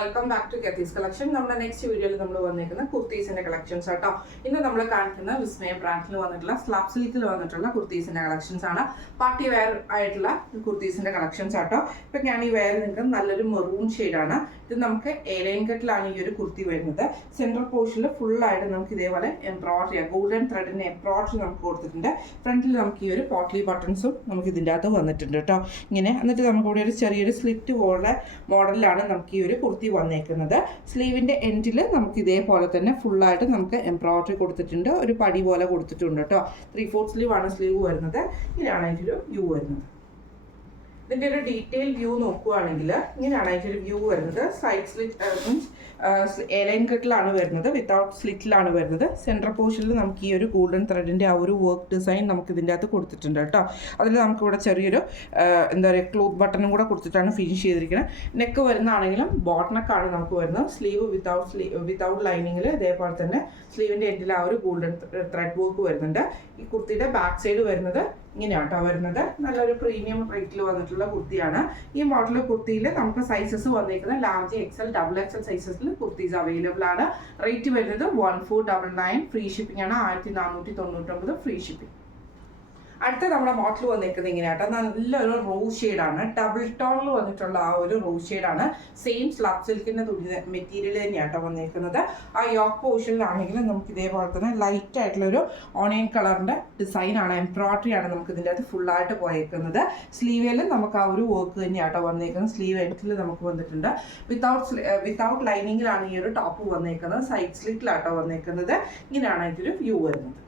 Welcome back to കെത്തീസ് collection. നമ്മുടെ next വീഡിയോയിൽ നമ്മൾ വന്നിരിക്കുന്ന കുർത്തീസിന്റെ കളക്ഷൻസ് ആട്ടോ. ഇന്ന് നമ്മൾ കാണിക്കുന്ന വിസ്മയ ബ്രാൻഡിൽ വന്നിട്ടുള്ള സ്ലബ് സിൽക്കിൽ വന്നിട്ടുള്ള കുർത്തീസിന്റെ കളക്ഷൻസ് ആണ്. പാർട്ടി വെയർ ആയിട്ടുള്ള കുർത്തീസിന്റെ കളക്ഷൻസ് ആട്ടോ. ഇപ്പൊ ഞാൻ ഈ വെയർ നിങ്ങൾക്ക് നല്ലൊരു മെറൂൺ ഷെയ്ഡാണ്. ഇത് നമുക്ക് എലൈൻ കട്ടിലാണ് ഈ ഒരു കുർത്തി വരുന്നത്. സെൻട്രൽ പോർഷനിൽ ഫുൾ ആയിട്ട് നമുക്ക് ഇതേപോലെ എംബ്രോയിഡറി ഗോൾഡൻ ത്രെഡിന്റെ എംബ്രോയിഡറി നമുക്ക് കൊടുത്തിട്ടുണ്ട്. ഫ്രണ്ടിൽ നമുക്ക് ഈ ഒരു പോട്ട്ലി ബട്ടൺസും നമുക്ക് ഇതിൻ്റെ അകത്ത് വന്നിട്ടുണ്ട് കേട്ടോ. ഇങ്ങനെ എന്നിട്ട് നമുക്ക് ഇവിടെ ഒരു ചെറിയൊരു സ്ലിറ്റ് പോലെ മോഡലിലാണ് നമുക്ക് ഈ ഒരു കുർത്തി വന്നേക്കുന്നത്. സ്ലീവിൻ്റെ എൻഡിൽ നമുക്ക് ഇതേപോലെ തന്നെ ഫുള്ളായിട്ട് നമുക്ക് എംബ്രോയിഡറി കൊടുത്തിട്ടുണ്ട്. ഒരു പടി പോലെ കൊടുത്തിട്ടുണ്ട് കേട്ടോ. 3/4 സ്ലീവ് ആണ് സ്ലീവ് വരുന്നത്. ഇങ്ങനെയാണ് അതിൻ്റെ ഒരു വ്യൂ വരുന്നത്. ഇതിൻ്റെ ഒരു ഡീറ്റെയിൽ വ്യൂ നോക്കുകയാണെങ്കിൽ ഇങ്ങനെയാണ് അതിൻ്റെ ഒരു വ്യൂ വരുന്നത്. സൈഡ് സ്ലിറ്റ് മീൻസ് എലൈൻ കട്ടിലാണ് വരുന്നത്, വിത്തൗട്ട് സ്ലിറ്റിലാണ് വരുന്നത്. സെൻട്രൽ പോർഷനിൽ നമുക്ക് ഈ ഒരു ഗോൾഡൻ ത്രെഡിൻ്റെ ആ ഒരു വർക്ക് ഡിസൈൻ നമുക്ക് ഇതിൻ്റെ അകത്ത് കൊടുത്തിട്ടുണ്ട് കേട്ടോ. അതിൽ നമുക്കിവിടെ ചെറിയൊരു എന്താ പറയുക ക്ലോത്ത് ബട്ടണും കൂടെ കൊടുത്തിട്ടാണ് ഫിനിഷ് ചെയ്തിരിക്കുന്നത്. നെക്ക് വരുന്നതാണെങ്കിലും ബോട്ട് നെക്കാണ് നമുക്ക് വരുന്നത്. സ്ലീവ് വിത്തൗട്ട് ലൈനിങ്ങിൽ ഇതേപോലെ തന്നെ സ്ലീവിൻ്റെ എൻഡിൽ ആ ഒരു ഗോൾഡൻ ത്രെഡ് വർക്ക് വരുന്നുണ്ട്. ഈ കുർത്തിയുടെ ബാക്ക് സൈഡ് വരുന്നത് ഇങ്ങനെയാട്ടോ വരുന്നത്. നല്ലൊരു പ്രീമിയം റേറ്റിൽ വന്നിട്ടുള്ള കുർത്തിയാണ്. ഈ മോഡൽ കുർത്തിയിൽ നമുക്ക് സൈസസ് വന്നിരിക്കുന്നത് ലാർജ് XL XXL സൈസസിൽ കുർത്തീസ് അവൈലബിൾ ആണ്. റേറ്റ് വരുന്നത് 1499. ഫ്രീ ഷിപ്പിംഗ് ആണ്. 1499 ഫ്രീ ഷിപ്പിംഗ്. അടുത്ത നമ്മുടെ മോഡൽ വന്നിരിക്കുന്നത് ഇങ്ങനെയാട്ടോ. നല്ലൊരു റോസ് ഷെയ്ഡാണ്. ഡബിൾ ടോണിൽ വന്നിട്ടുള്ള ആ ഒരു റോസ് ഷെയ്ഡാണ്. സെയിം സ്ലബ് സിൽക്കിൻ്റെ തുണി മെറ്റീരിയൽ തന്നെയാട്ടോ വന്നിരിക്കുന്നത്. ആ യോക്ക് പോർഷനിലാണെങ്കിലും നമുക്ക് ഇതേപോലെ തന്നെ ലൈറ്റ് ആയിട്ടുള്ളൊരു ഓണിയൻ കളറിൻ്റെ ഡിസൈനാണ്, എംബ്രോയിഡറി ആണ് നമുക്ക് ഇതിൻ്റെ അകത്ത് ഫുള്ളായിട്ട് പോയേക്കുന്നത്. സ്ലീവിൽ നമുക്ക് ആ ഒരു വർക്ക് തന്നെയാട്ടോ വന്നിരിക്കുന്നത്. സ്ലീവ് എൻഡിൽ നമുക്ക് വന്നിട്ടുണ്ട്. വിത്തൗട്ട് ലൈനിങ്ങിലാണ് ഈ ഒരു ടോപ്പ് വന്നിരിക്കുന്നത്. സൈഡ് സ്ലിറ്റിലാട്ടോ വന്നിരിക്കുന്നത്. ഇങ്ങനെയാണ് ഇതിൻ്റെ വ്യൂ വരുന്നത്.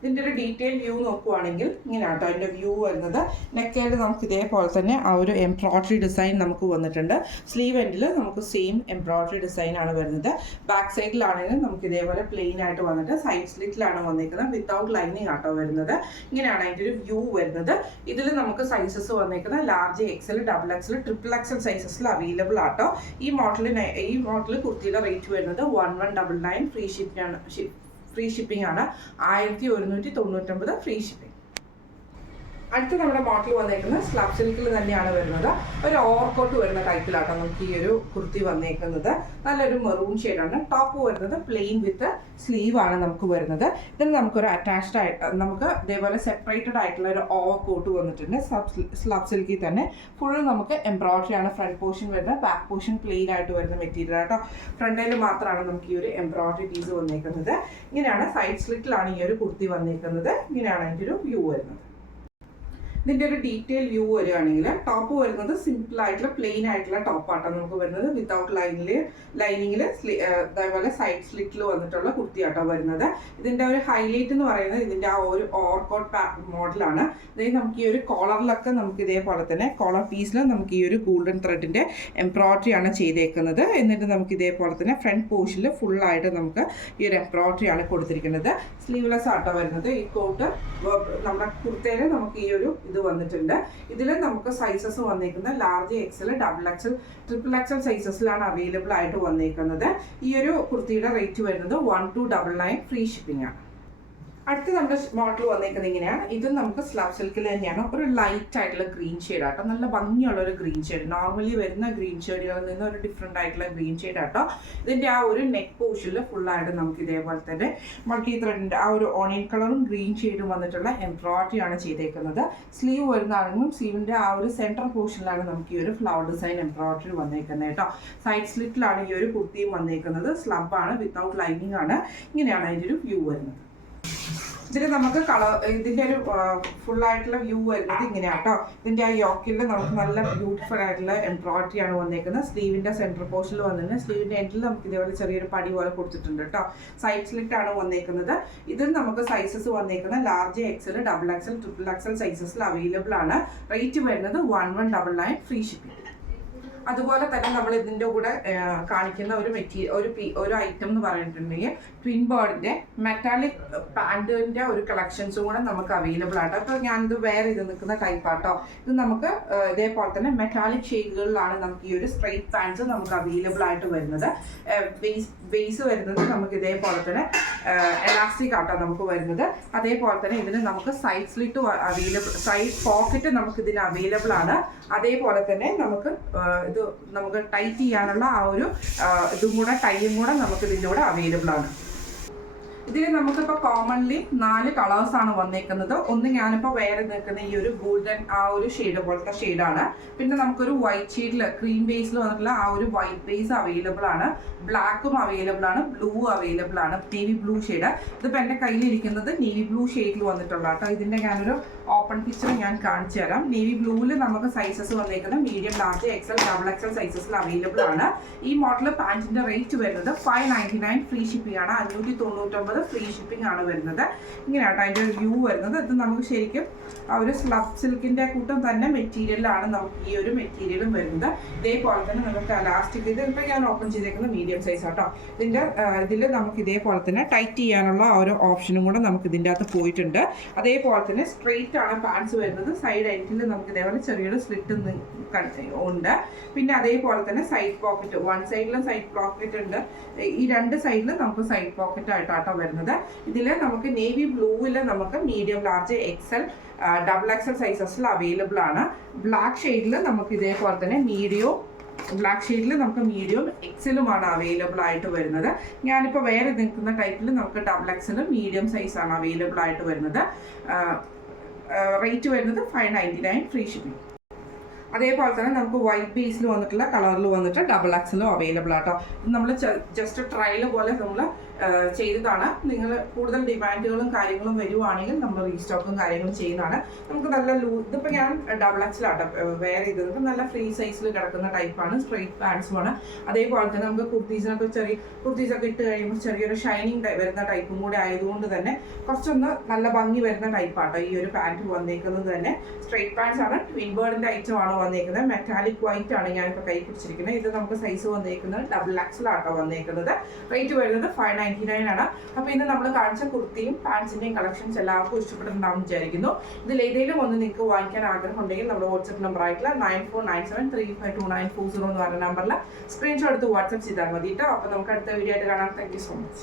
ഇതിൻ്റെ ഒരു ഡീറ്റെയിൽ വ്യൂ നോക്കുവാണെങ്കിൽ ഇങ്ങനെയാട്ടോ അതിൻ്റെ വ്യൂ വരുന്നത്. നെക്കേൽ നമുക്ക് ഇതേപോലെ തന്നെ ആ ഒരു എംബ്രോയിഡറി ഡിസൈൻ നമുക്ക് വന്നിട്ടുണ്ട്. സ്ലീവ് എൻഡിൽ നമുക്ക് സെയിം എംബ്രോയിഡറി ഡിസൈനാണ് വരുന്നത്. ബാക്ക് സൈഡിലാണെങ്കിൽ നമുക്ക് ഇതേപോലെ പ്ലെയിൻ ആയിട്ട് വന്നിട്ട് സൈഡ് സ്ലിറ്റിലാണ് വന്നിരിക്കുന്നത്. വിത്തൗട്ട് ലൈനിങ് ആട്ടോ വരുന്നത്. ഇങ്ങനെയാണ് അതിൻ്റെ ഒരു വ്യൂ വരുന്നത്. ഇതിൽ നമുക്ക് സൈസസ് വന്നിരിക്കുന്നത് ലാർജ് XL XXL XXL സൈസസിൽ അവൈലബിൾ ആട്ടോ. ഈ മോഡൽ കുർത്തിയുടെ റേറ്റ് വരുന്നത് 1199. ഫ്രീ ഷിപ്പിംഗ് ആണ്. 1199 ഫ്രീ ഷിപ്പിംഗ്. അടുത്ത നമ്മുടെ മോഡൽ വന്നേക്കുന്നത് സ്ലബ് സിൽക്കിൽ തന്നെയാണ് വരുന്നത്. ഒരു ഓവർകോട്ട് വരുന്ന ടൈപ്പിലാട്ടോ നമുക്ക് ഈ ഒരു കുർത്തി വന്നേക്കുന്നത്. നല്ലൊരു മെറൂൺ ഷെയ്ഡാണ്. ടോപ്പ് വരുന്നത് പ്ലെയിൻ വിത്ത് സ്ലീവ് ആണ് നമുക്ക് വരുന്നത്. ഇതിന് നമുക്കൊരു അറ്റാച്ച്ഡ് ആയിട്ട് നമുക്ക് ഇതേപോലെ സെപ്പറേറ്റഡ് ആയിട്ടുള്ള ഒരു ഓവർകോട്ട് വന്നിട്ടുണ്ട്. സ്ലബ് സിൽക്കിൽ തന്നെ ഫുൾ നമുക്ക് എംബ്രോയിഡറി ആണ് ഫ്രണ്ട് പോർഷൻ വരുന്നത്. ബാക്ക് പോർഷൻ പ്ലെയിൻ ആയിട്ട് വരുന്ന മെറ്റീരിയൽ ആട്ടോ. ഫ്രണ്ടിൽ മാത്രമാണ് നമുക്ക് ഈ ഒരു എംബ്രോയിഡറി പീസ് വന്നേക്കുന്നത്. ഇങ്ങനെയാണ് സൈഡ് സ്ലിറ്റിലാണ് ഈ ഒരു കുർത്തി വന്നേക്കുന്നത്. ഇങ്ങനെയാണ് അതിൻ്റെ ഒരു വ്യൂ വരുന്നത്. ഇതിൻ്റെ ഒരു ഡീറ്റെയിൽ വ്യൂ വരികയാണെങ്കിൽ ടോപ്പ് വരുന്നത് സിമ്പിൾ ആയിട്ടുള്ള പ്ലെയിൻ ആയിട്ടുള്ള ടോപ്പാട്ടോ നമുക്ക് വരുന്നത്. വിത്തൗട്ട് ലൈനിങ്ങിൽ അതേപോലെ സൈഡ് സ്ലിറ്റിൽ വന്നിട്ടുള്ള കുർത്തിയാട്ടോ വരുന്നത്. ഇതിൻ്റെ ഒരു ഹൈലൈറ്റ് എന്ന് പറയുന്നത് ഇതിൻ്റെ ആ ഒരു ഓവർകോട്ട് മോഡലാണ്. അതായത് നമുക്ക് ഈ ഒരു കോളറിലൊക്കെ നമുക്ക് ഇതേപോലെ തന്നെ കോളർ പീസിൽ നമുക്ക് ഈ ഒരു ഗോൾഡൻ ത്രെഡിൻ്റെ എംബ്രോയിഡറി ആണ് ചെയ്തേക്കുന്നത്. എന്നിട്ട് നമുക്ക് ഇതേപോലെ തന്നെ ഫ്രണ്ട് പോർഷനിൽ ഫുള്ളായിട്ട് നമുക്ക് ഈ ഒരു എംബ്രോയിഡറി ആണ് കൊടുത്തിരിക്കുന്നത്. സ്ലീവ്ലെസ് ആട്ടോ വരുന്നത്. ഈ കോട്ട് നമ്മുടെ കുർത്തയിൽ നമുക്ക് ഈ ഒരു ഇത് വന്നിട്ടുണ്ട്. ഇതിൽ നമുക്ക് സൈസസ് വന്നിരിക്കുന്നത് ലാർജ് XL XXL XXL സൈസസിലാണ് അവൈലബിൾ ആയിട്ട് വന്നിരിക്കുന്നത്. ഈ ഒരു കുർത്തിയുടെ റേറ്റ് വരുന്നത് 1299 ഫ്രീ ഷിപ്പിംഗ് ആണ്. അടുത്ത നമ്മുടെ മോഡൽ വന്നേക്കുന്നത് ഇങ്ങനെയാണ്. ഇതും നമുക്ക് സ്ലബ് സിൽക്കിൽ തന്നെയാണ്. ഒരു ലൈറ്റ് ആയിട്ടുള്ള ഗ്രീൻ ഷെയ്ഡ് ആട്ടോ. നല്ല ഭംഗിയുള്ള ഒരു ഗ്രീൻ ഷെയ്ഡ്. നോർമലി വരുന്ന ഗ്രീൻ ഷെയ്ഡുകളിൽ നിന്ന് ഒരു ഡിഫറെൻ്റ് ആയിട്ടുള്ള ഗ്രീൻ ഷെയ്ഡ് ആട്ടോ. ഇതിൻ്റെ ആ ഒരു നെക്ക് പോർഷനിൽ ഫുള്ളായിട്ട് നമുക്ക് ഇതേപോലെ തന്നെ മൾട്ടി ത്രെഡിൻ്റെ ആ ഒരു ഓണിയൻ കളറും ഗ്രീൻ ഷെയ്ഡും വന്നിട്ടുള്ള എംബ്രോയിഡറി ആണ് ചെയ്തേക്കുന്നത്. സ്ലീവ് വരുന്നതാണെങ്കിലും സ്ലീവിൻ്റെ ആ ഒരു സെൻട്രൽ പോർഷനിലാണ് നമുക്ക് ഈ ഒരു ഫ്ലവർ ഡിസൈൻ എംബ്രോയിഡറി വന്നേക്കുന്നത് കേട്ടോ. സൈഡ് സ്ലിറ്റിലാണ് ഈ ഒരു കുർത്തിയും വന്നേക്കുന്നത്. സ്ലബാണ്, വിത്തൗട്ട് ലൈനിങ് ആണ്. ഇങ്ങനെയാണ് അതിൻ്റെ ഒരു വ്യൂ വരുന്നത്. ഇതിൽ നമുക്ക് ഇതിൻ്റെ ഒരു ഫുള്ളായിട്ടുള്ള വ്യൂ വരുന്നത് ഇങ്ങനെയാട്ടോ. ഇതിൻ്റെ ആ യോക്കിൽ നമുക്ക് നല്ല ബ്യൂട്ടിഫുൾ ആയിട്ടുള്ള എംബ്രോയിഡറി ആണ് വന്നേക്കുന്നത്. സ്ലീവിൻ്റെ സെൻട്രൽ പോർഷനിൽ വന്നിട്ടുണ്ട്. സ്ലീവിൻ്റെ എൻഡിൽ നമുക്ക് ഇതേപോലെ ചെറിയൊരു പടി പോലെ കൊടുത്തിട്ടുണ്ട് കേട്ടോ. സൈഡ് സ്ലിറ്റ് ആണ് വന്നേക്കുന്നത്. ഇതിൽ നമുക്ക് സൈസസ് വന്നേക്കുന്നത് ലാർജ് XL XXL XXL സൈസസിൽ അവൈലബിൾ ആണ്. റേറ്റ് വരുന്നത് 1199 ഫ്രീ ഷിപ്പിംഗ്. അതുപോലെ തന്നെ നമ്മൾ ഇതിൻ്റെ കൂടെ കാണിക്കുന്ന ഒരു ഐറ്റം എന്ന് പറഞ്ഞിട്ടുണ്ടെങ്കിൽ ട്വിൻ ബേർഡിൻ്റെ മെറ്റാലിക് പാൻറ്റിൻ്റെ ഒരു കളക്ഷൻസും കൂടെ നമുക്ക് അവൈലബിൾ ആട്ടോ. അപ്പോൾ ഞാനിത് വേറെ ഇത് നിൽക്കുന്ന ടൈപ്പാട്ടോ. ഇത് നമുക്ക് ഇതേപോലെ തന്നെ മെറ്റാലിക് ഷെയ്ഡുകളിലാണ് നമുക്ക് ഈ ഒരു സ്ട്രെയിറ്റ് പാൻറ്റ്സ് നമുക്ക് അവൈലബിൾ ആയിട്ട് വരുന്നത്. ബേസ് വരുന്നത് നമുക്ക് ഇതേപോലെ തന്നെ എലാസ്റ്റിക് ആട്ടോ നമുക്ക് വരുന്നത്. അതേപോലെ തന്നെ ഇതിന് നമുക്ക് side slit available, side pocket നമുക്ക് ഇതിന് അവൈലബിൾ ആണ്. അതേപോലെ തന്നെ നമുക്ക് ഇത് ഇത് നമുക്ക് ടൈറ്റ് ചെയ്യാനുള്ള ആ ഒരു ഇതും കൂടെ ടൈയും കൂടെ നമുക്ക് ഇതിൻ്റെ കൂടെ അവൈലബിൾ ആണ്. ഇതിൽ നമുക്കിപ്പോൾ കോമൺലി 4 കളേഴ്സാണ് വന്നേക്കുന്നത്. ഒന്ന് ഞാനിപ്പോൾ വേറെ നിൽക്കുന്ന ഈ ഒരു ഗോൾഡൻ ആ ഒരു ഷെയ്ഡ് പോലത്തെ ഷെയ്ഡാണ്. പിന്നെ നമുക്കൊരു വൈറ്റ് ഷെയ്ഡിൽ ക്രീം ബേസിൽ വന്നിട്ടുള്ള ആ ഒരു വൈറ്റ് ബേസ് അവൈലബിൾ ആണ്. ബ്ലാക്കും അവൈലബിൾ ആണ്, ബ്ലൂ അവൈലബിൾ ആണ്, നേവി ബ്ലൂ ഷെയ്ഡ്. ഇതിപ്പോൾ എൻ്റെ കയ്യിലിരിക്കുന്നത് നേവി ബ്ലൂ ഷെയ്ഡിൽ വന്നിട്ടുള്ള കേട്ടോ. ഇതിൻ്റെ ഞാനൊരു ഓപ്പൺ പിക്ചർ ഞാൻ കാണിച്ചു തരാം. നേവി ബ്ലൂവിൽ നമുക്ക് സൈസസ് വന്നേക്കുന്നത് medium, large, XL, double XL സൈസസിൽ അവൈലബിൾ ആണ്. ഈ മോഡൽ പാൻറ്റിൻ്റെ റേറ്റ് വരുന്നത് 599 ഫ്രീ ഷിപ്പിംഗ് ആണ്. 599 ഫ്രീ ഷിപ്പിംഗ് ആണ് വരുന്നത്. ഇങ്ങനെയാട്ടോ അതിൻ്റെ ഒരു വ്യൂ വരുന്നത്. ഇത് നമുക്ക് ശരിക്കും ആ ഒരു സ്ലബ് സിൽക്കിൻ്റെ കൂട്ടം തന്നെ മെറ്റീരിയലാണ് നമുക്ക് ഈ ഒരു മെറ്റീരിയലും വരുന്നത്. ഇതേപോലെ തന്നെ നമുക്ക് എലാസ്റ്റിക്, ഇത് ഇപ്പോൾ ഞാൻ ഓപ്പൺ ചെയ്തേക്കുന്നത് മീഡിയം സൈസ് ആട്ടോ. ഇതിൽ നമുക്ക് ഇതേപോലെ തന്നെ ടൈറ്റ് ചെയ്യാനുള്ള ആ ഒരു ഓപ്ഷനും കൂടെ നമുക്ക് ഇതിൻ്റെ അകത്ത് പോയിട്ടുണ്ട്. അതേപോലെ തന്നെ സ്ട്രെയിറ്റ് ആണ് പാൻസ് വരുന്നത്. സൈഡ് എൻഡിൽ നമുക്ക് ഇതേപോലെ ചെറിയൊരു സ്ലിറ്റ് ഉണ്ട്. പിന്നെ അതേപോലെ തന്നെ സൈഡ് പോക്കറ്റ്, വൺ സൈഡിലും സൈഡ് പോക്കറ്റ് ഉണ്ട്. ഈ 2 സൈഡിലും നമുക്ക് സൈഡ് പോക്കറ്റ് ആയിട്ടാട്ടോ വരുന്നത്. ഇതിൽ നമുക്ക് നേവി ബ്ലൂവിൽ നമുക്ക് medium, large, XL, double XL സൈസസിൽ അവൈലബിൾ ആണ്. ബ്ലാക്ക് ഷെയ്ഡിൽ നമുക്ക് ഇതേപോലെ തന്നെ ബ്ലാക്ക് ഷെയ്ഡിൽ നമുക്ക് മീഡിയം, എക്സലുമാണ് അവൈലബിൾ ആയിട്ട് വരുന്നത്. ഞാനിപ്പോൾ വേറെ നിൽക്കുന്ന ടൈപ്പിൽ നമുക്ക് ഡബിൾ എക്സലും മീഡിയം സൈസാണ് അവൈലബിൾ ആയിട്ട് വരുന്നത്. റേറ്റ് വരുന്നത് 599 ഫ്രീ ഷിപ്പിംഗ്. അതേപോലെ തന്നെ നമുക്ക് വൈറ്റ് ബേസിൽ വന്നിട്ടുള്ള കളറിൽ വന്നിട്ട് ഡബിൾ എക്സലും അവൈലബിൾ ആട്ടോ. ഇത് നമ്മൾ ജസ്റ്റ് ട്രയൽ പോലെ നമ്മൾ ചെയ്തതാണ്. നിങ്ങൾ കൂടുതൽ ഡിമാൻഡുകളും കാര്യങ്ങളും വരുവാണെങ്കിൽ നമ്മൾ റീസ്റ്റോക്കും കാര്യങ്ങളും ചെയ്യുന്നതാണ്. നമുക്ക് നല്ല ഇതിപ്പോൾ ഞാൻ ഡബിൾ എക്സലാട്ടോ വെയർ ചെയ്തത്. നല്ല ഫ്രീ സൈസിൽ കിടക്കുന്ന ടൈപ്പാണ്, സ്ട്രെയിറ്റ് പാൻസുമാണ്. അതേപോലെ തന്നെ നമുക്ക് കുർത്തീസൊക്കെ ഇട്ട് കഴിയുമ്പോൾ ചെറിയൊരു ഷൈനിങ് വരുന്ന ടൈപ്പും കൂടെ ആയതുകൊണ്ട് തന്നെ കുറച്ചൊന്ന് നല്ല ഭംഗി വരുന്ന ടൈപ്പാട്ടോ ഈ ഒരു പാൻറ്റ് വന്നേക്കുന്നത് തന്നെ. സ്ട്രെയിറ്റ് പാൻസ് ആണ്, ട്വിൻ ബേർഡിൻ്റെ ഐറ്റമാണ് വന്നേക്കുന്നത്. മെറ്റാലിക് വൈറ്റ് ആണ് ഞാനിപ്പോൾ കൈ പിടിച്ചിരിക്കുന്നത്. ഇത് നമുക്ക് സൈസ് വന്നേക്കുന്നത് ഡബിൾ എക്സലാട്ടോ വന്നേക്കുന്നത്. റേറ്റ് വരുന്നത് 599 ആണ്. അപ്പോൾ ഇന്ന് നമ്മൾ കാണിച്ച കുർത്തിയും പാൻസിൻ്റെയും കളക്ഷൻസ് എല്ലാവർക്കും ഇഷ്ടപ്പെട്ടിട്ടുണ്ടാവും വിചാരിക്കുന്നു. ഇതിൽ ഏതെങ്കിലും ഒന്ന് നിങ്ങൾക്ക് വാങ്ങിക്കാൻ ആഗ്രഹം ഉണ്ടെങ്കിൽ നമ്മുടെ വാട്സ്ആപ്പ് നമ്പർ ആയിട്ടുള്ള 9497352940 എന്ന് പറഞ്ഞ നമ്പറിൽ സ്ക്രീൻഷോട്ട് എടുത്ത് വാട്സ്ആപ്പ് ചെയ്താൽ മതി കേട്ടോ. അപ്പോൾ നമുക്ക് അടുത്ത വീഡിയോ ആയിട്ട് കാണാം. Thank you so much.